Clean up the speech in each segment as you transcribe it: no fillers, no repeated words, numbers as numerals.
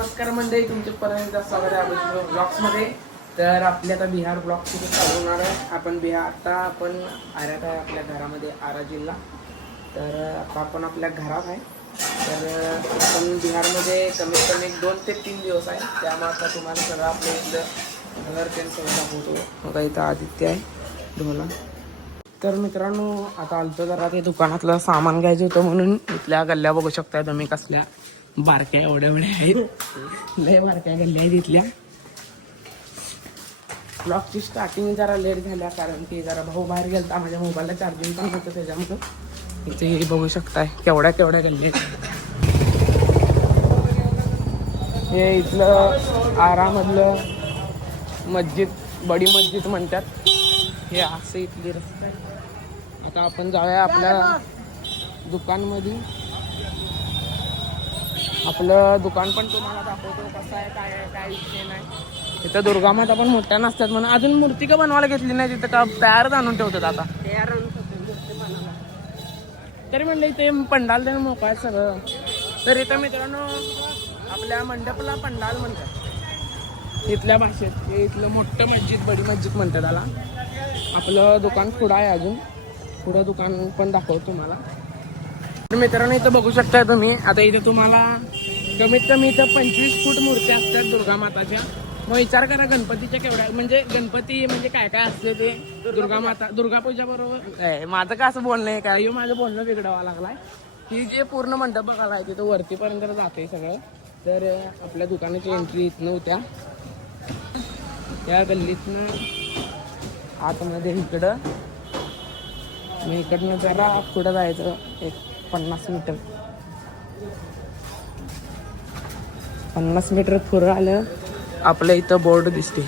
नमस्कार मंडळी, तुमचे परत एकदा स्वागत आहे आपल्या ब्लॉग्समध्ये. तर आपल्या आता बिहार ब्लॉग सुरू चालू होणार आहे. आपण आल्यात आहे आपल्या घरामध्ये, आरा जिल्हा. तर आता आपण आपल्या घरात आहे. तर आपण बिहारमध्ये कमीत कमी 2 ते 3 दिवस आहे. त्यामुळे आता तुम्हाला सगळं आपल्या इथलं घर ते सगळं दाखवतो. बघा इथं आदित्य आहे ढोला. तर मित्रांनो, आता आलतो जरा ते दुकानातलं सामान घ्यायचं होतं म्हणून इथल्या गल्ल्या बघू शकताय तुम्ही कसल्या बारक्या एवढ्या आहेत. लय बारक्या गल्ल्या आहेत इथल्या. ब्लॉगची स्टार्टिंग जरा लेट झाल्या कारण की जरा भाऊ बाहेर गेलता, माझ्या मोबाईलला चार्जिंग पण होतं त्याच्यामुळं. इथे बघू शकताय केवढ्या गल्ल्या आहेत. हे इथलं आरामधलं मस्जिद, बडी मस्जिद म्हणतात. हे असं इथली रस्ता आहे. आता आपण जाऊया आपल्या दुकानमध्ये. आपलं दुकान पण तुम्हाला दाखवतो कसं आहे, काय विषय नाही. इथं दुर्गामाता पण मोठ्या नसतात म्हणून अजून मूर्ती का बनवायला घेतली नाही. तिथं का तयारच आणून ठेवतात. आता तयार आणून तरी म्हणलं इथे पंडाल त्यानं मोकळं आहे सगळं. तर इथं मित्रांनो आपल्या मंडपला पंडाल म्हणतात इथल्या भाषेत. हे इथलं मोठं मस्जिद, बडी मस्जिद म्हणतात त्याला. आपलं दुकान पुढं आहे, अजून पुढं दुकान पण दाखवतो तुम्हाला. तर मित्रांनो इथं बघू शकता तुम्ही. आता इथं तुम्हाला कमीत कमी इथं 25 फूट मूर्त्या असतात दुर्गा माताच्या. मग विचार करा गणपतीच्या केवढ्या, म्हणजे गणपती म्हणजे काय काय असते ते. दुर्गा पूजा बरोबर. माझं का असं बोलणं आहे काय, माझं बोलणं बिघडावं लागलाय. ही जे पूर्ण मंडप बघायला आहे तिथं वरतीपर्यंत जाते सगळं. तर आपल्या दुकानाची एंट्री इथनं होत्या, या गल्लीतनं आतमध्ये इकडं. मग इकडनं जरा पुढं जायचं एक 50 मीटर. 50 मीटर पुढं आलं आपल्या इथं बोर्ड दिसते,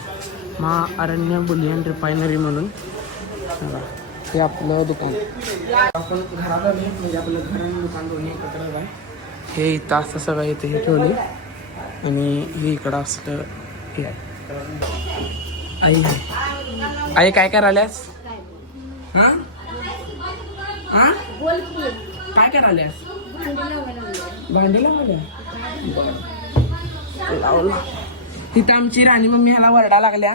महाअरण्य बुलियन रिफायनरी म्हणून. हे आपलं दुकान. आपण घरात आले म्हणजे आपलं घर आणि दुकान दोन्ही एकत्र आहे. हे इथं असं सगळं इथे हे ठेवले आणि हे इकडं असलं हे आहे. आई काय करायल्यास? हां हां काय करायल्यास? भांडी लावल्या. लावला. तिथं आमची राणी मम्मी ह्याला वरडा लागल्या.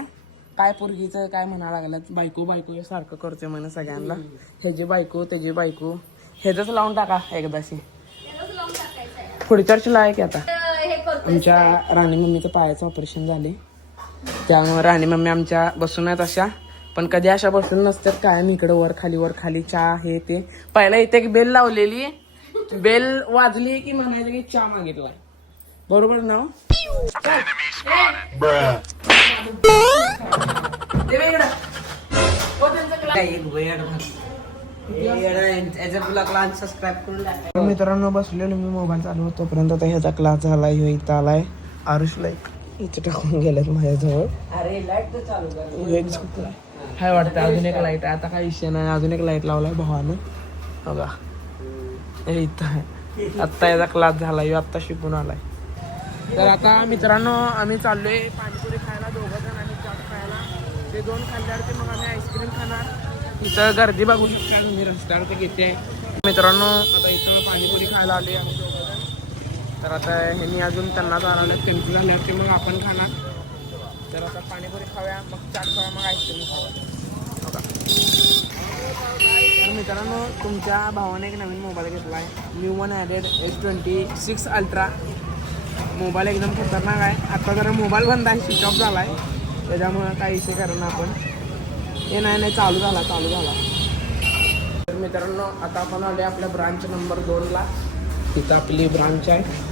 काय पोरगीचं काय म्हणा लागल्यात, बायको बायको सारखं करते म्हणे सगळ्यांना. ह्याची बायको त्याची बायको. ह्याच लावून टाका एकदाशी. पुढच्या वर्षी लाय की. आता आमच्या राणी मम्मीचं पायाचं ऑपरेशन झाले, त्यामुळे राणी मम्मी आमच्या बसून आहेत अशा. पण कधी अशा बसून नसतात, कायम इकडं वर खाली चहा हे ते. पहिला इथे एक बेल लावलेली, बेल वाजली की म्हणायचं की चहा मागितला. बरोबर ना? मित्रांनो बसलेलो मी, मोबाईल चालू होतो तोपर्यंत आता ह्याचा क्लास झाला. इथं आलाय आरुषला इथे टाकून गेलेत माझ्याजवळ. एक झोपलाय हाय वाटतं. अजून एक लाईट आहे, आता काय विषय नाही. अजून एक लाईट लावलाय भावानं बघा. इथं आहे. आत्ता याचा क्लास झाला, आत्ता शिकून आलाय. तर आता मित्रांनो आम्ही चाललोय पाणीपुरी खायला. 2 जण आम्ही चाट खायला. ते 2 खाल्ल्यावरती मग आम्ही आईस्क्रीम खाणार. इथं गर्दी बघू शकता मी रस्त्यावरती किती आहे. मित्रांनो आता इथं पाणीपुरी खायला आले आम्ही 2 जण. तर आता ह्यांनी अजून त्यांना चालवलं, त्यांची झाल्यावरती मग आपण खाणार. तर आता पाणीपुरी खाऊया, मग चाट खाऊया, मग आईस्क्रीम खाऊया बघा. मित्रांनो तुमच्या भावाने एक नवीन मोबाईल घेतला आहे, new one added S26 ultra. Mobile एकदम खतरनाक आहे. आता जरा मोबाईल बंद आहे, स्विच ऑफ झाला आहे, त्याच्यामुळं काही इश्यू करा आपण. हे नाही चालू झाला. तर मित्रांनो आता आपण आले आपल्या ब्रांच नंबर 2ला. तिथं आपली ब्रांच आहे.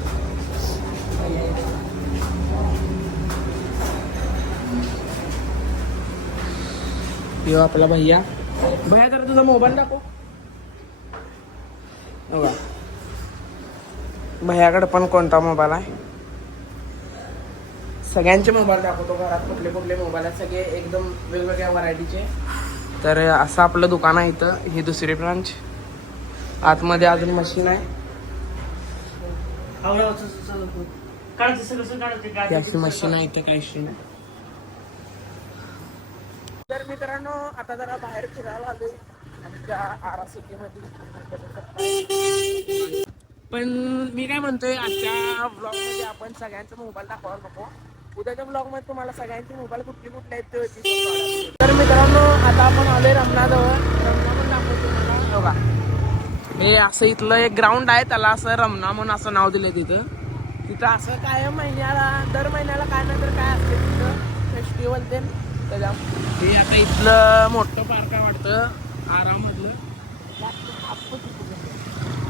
यो आपला भैया जरा तुझा मोबाईल दाखव. बघा भैयाकडे पण कोणता मोबाईल आहे, सगळ्यांचे मोबाईल दाखवतो. घरात कुठले कुठले मोबाईल आहेत, सगळे एकदम वेगवेगळ्या व्हरायटीचे. तर असं आपलं दुकान आहे इथं. ही दुसरी ब्रांच. आतमध्ये अजून मशीन आहे. अशी मशीन आहे इथं, काय मशीन आहे. तर मित्रांनो आता जरा बाहेर फिरायला आलोय आमच्या आरा सिटीमध्ये. पण मी काय म्हणतोय, आजच्या ब्लॉग मध्ये आपण सगळ्यांचा मोबाईल दाखवायला नको. उद्याच्या ब्लॉग मध्ये तुम्हाला सगळ्यांचे मोबाईल कुठले कुठले आहेत ते होती. तर मित्रांनो, आता आपण आलोय रमणाजवळ. रमणा पण दाखवतो तुम्हाला. बघा, हे असं इथलं एक ग्राउंड आहे, त्याला असं रमणा म्हणून असं नाव दिलंय तिथं. तिथं असं काय महिन्याला, दर महिन्याला काय नाही तर काय असते तिथं फेस्टिवल ते त्याच्या. हे आता इथलं मोठं पार्क आहे वाटतं, आरामधलं.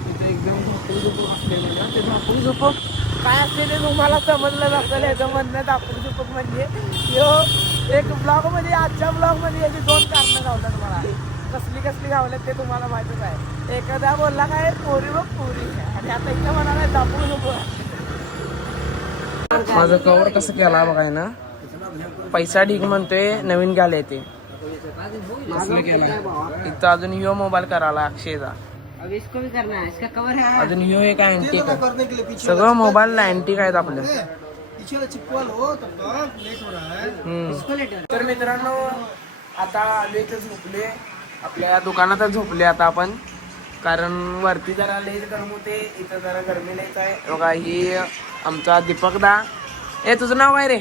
तिथं एकदम झापूक झुपूक असलेलं ना, ते झापूक झुपूक काय असते ते तुम्हाला समजलं नसेल. याचं म्हणणं झापूक झुपूक म्हणजे यो एक ब्लॉग मध्ये, आजच्या ब्लॉग मध्ये याची 2 कारणं गावतात मला. कसली कसली गावल्यात ते तुम्हाला माहितच आहे. एखादा बोलला काय पोरी बघ पोरी, आणि आता इथं म्हणाला झापूक झुपूक. माझं कवर कसं केला बघाय ना, पैसा ढीग म्हणतोय, नवीन घ्यायला येते. इथं अजून ह्यो मोबाईल करायला अक्षयचा. अजून ह्यो एक अँटिक, सगळं मोबाईल अँटिक आहेत आपलं. तर मित्रांनो, आता आलोय तर झोपले, आपल्या दुकानातच झोपले आता आपण. कारण वरती जरा लईच गरम होते, इथं जरा गरमी लईच आहे. बघा, ही आमचा दीपक दा. तुझं नाव काय रे?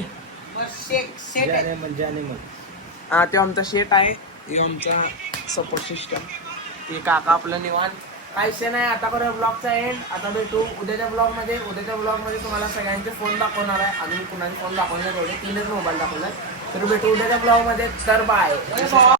हा, ते आमचा शेट आहे. हे आमचा सपोर्ट सिस्टम. हे काका आपलं निवांत. काय विषय नाही, आता करूया ब्लॉगचा एंड. आता भेटू उद्याच्या ब्लॉग मध्ये. उद्याच्या ब्लॉग मध्ये तुम्हाला सगळ्यांचे फोन दाखवणार आहे. अजून कुणाचे फोन दाखवणार, तेवढे 3च मोबाईल दाखवणार. तर भेटू उद्याच्या ब्लॉग मध्ये. तर बाय.